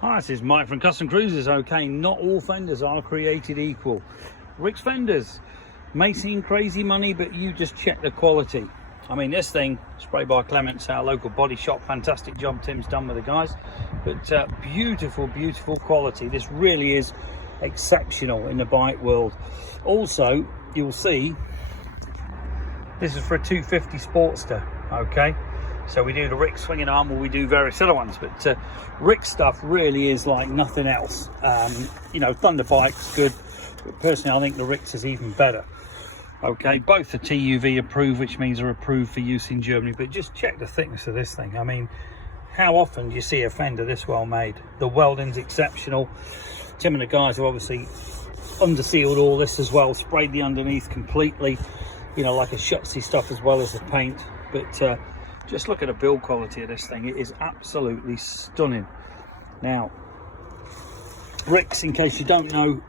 Hi, this is Mike from Custom Cruisers. Okay, not all fenders are created equal. Rick's Fenders may seem crazy money, but you just check the quality. I mean, this thing, sprayed by Clements, our local body shop. Fantastic job Tim's done with the guys. But beautiful, beautiful quality. This really is exceptional in the bike world. Also, you'll see, this is for a 250 Sportster, okay? So we do the Rick swinging arm, or we do various other ones, but Rick stuff really is like nothing else. You know, Thunder Bike's good, but personally I think the Rick's is even better. Okay, both are TUV approved, which means they're approved for use in Germany, but just check the thickness of this thing. I mean, how often do you see a fender this well made? The welding's exceptional. Tim and the guys have obviously undersealed all this as well, sprayed the underneath completely, you know, like a Schutzzy stuff as well as the paint. But just look at the build quality of this thing. It is absolutely stunning. Now, Rick's, in case you don't know,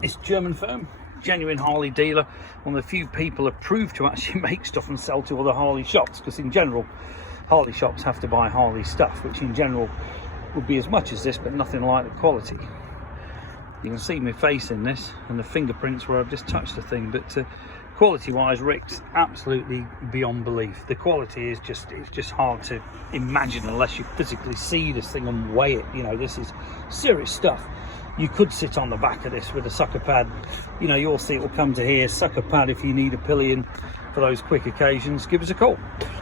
it's German firm, genuine Harley dealer, one of the few people approved to actually make stuff and sell to other Harley shops, because in general Harley shops have to buy Harley stuff, which in general would be as much as this but nothing like the quality. You can see my face in this and the fingerprints where I've just touched the thing, but quality wise, Rick's absolutely beyond belief. The quality is just, it's just hard to imagine unless you physically see this thing and weigh it. You know, this is serious stuff. You could sit on the back of this with a sucker pad. You know, you'll see it will come to here, sucker pad if you need a pillion for those quick occasions. Give us a call,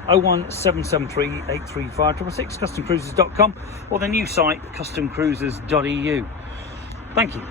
01773 835 666, customcruisers.com, or the new site customcruisers.eu. Thank you.